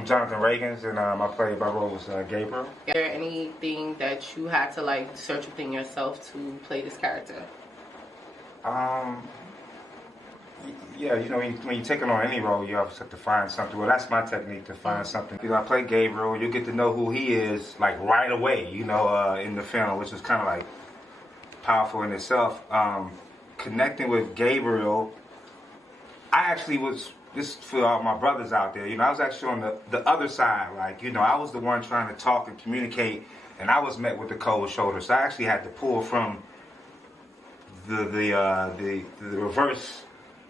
I'm Jonathan Ragins, and my role was Gabriel. Is there anything that you had to like search within yourself to play this character? Yeah, you know, when you're taking on any role, you always have to find something. Well, that's my technique, to find something. You know, I play Gabriel. You get to know who he is, like, right away, you know, in the film, which is kind of, like, powerful in itself. Connecting with Gabriel, I actually was, this for all my brothers out there, you know, I was actually on the other side. Like, you know, I was the one trying to talk and communicate, and I was met with the cold shoulder. So I actually had to pull from the reverse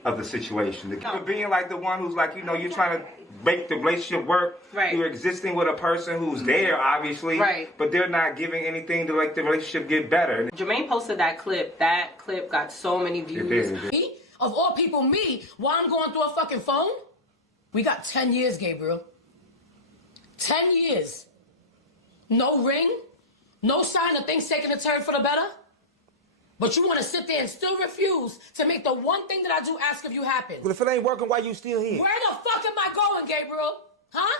of the situation. Being like the one who's like, you know, you're trying to make the relationship work. Right. You're existing with a person who's there, obviously, right, but they're not giving anything to make the relationship get better. Jermaine posted that clip. That clip got so many views. It did. Of all people, me, while I'm going through a fucking phone? We got 10 years, Gabriel. 10 years. No ring, no sign of things taking a turn for the better. But you want to sit there and still refuse to make the one thing that I do ask of you happen. But if it ain't working, why you still here? Where the fuck am I going, Gabriel? Huh?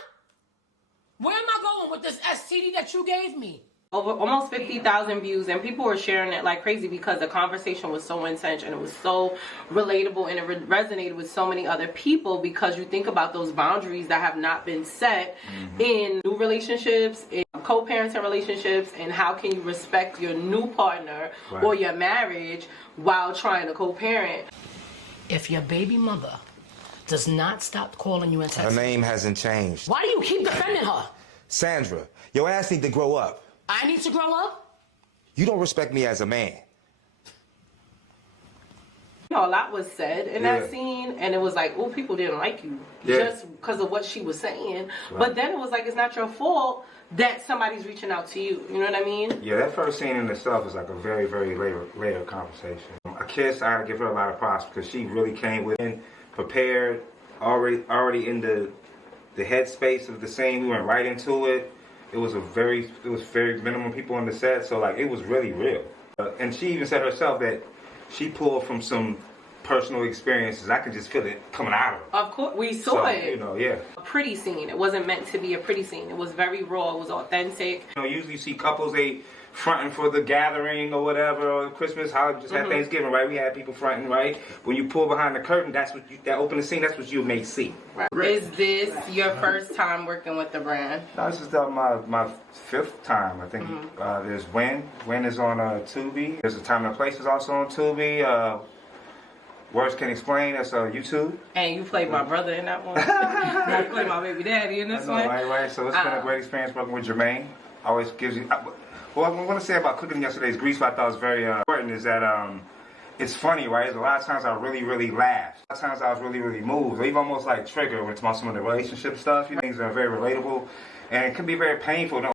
Where am I going with this STD that you gave me? Over almost 50,000 views, and people were sharing it like crazy because the conversation was so intense and it was so relatable, and it resonated with so many other people, because you think about those boundaries that have not been set in new relationships, in co-parenting relationships, and how can you respect your new partner or your marriage while trying to co-parent. If your baby mother does not stop calling you and texting, her name hasn't changed. Why do you keep defending her? Sandra, your ass need to grow up. I need to grow up? You don't respect me as a man. You know, a lot was said in that scene, and it was like, oh, people didn't like you just because of what she was saying. But then it was like, it's not your fault that somebody's reaching out to you. You know what I mean? Yeah, that first scene in itself is like a very, very later conversation. A kiss, I had to give her a lot of props because she really came within, prepared, already in the headspace of the scene. We went right into it. It was very minimum people on the set, so like it was really real. And she even said herself that she pulled from some personal experiences. I could just feel it coming out of her. Of course, we saw it. You know, yeah. A pretty scene. It wasn't meant to be a pretty scene. It was very raw. It was authentic. You know, usually you see couples, they fronting for the gathering or whatever, or Christmas, how just had Thanksgiving, right? We had people fronting, right? When you pull behind the curtain, that's what that opening scene, that's what you may see. Right. Is this your first time working with the brand? No, this is my fifth time. I think there's When is on Tubi. There's A Time and a Place is also on Tubi. Words Can Explain, that's YouTube. And you played my brother in that one. You played my baby daddy in this one. Right. So it's been a great experience working with Jermaine. Always gives you. What I want to say about cooking yesterday's grease, what I thought was very important, is that it's funny, right? There's a lot of times I really laughed. A lot of times I was really moved, or even almost like triggered when it's about some of the relationship stuff. You know, things are very relatable, and it can be very painful.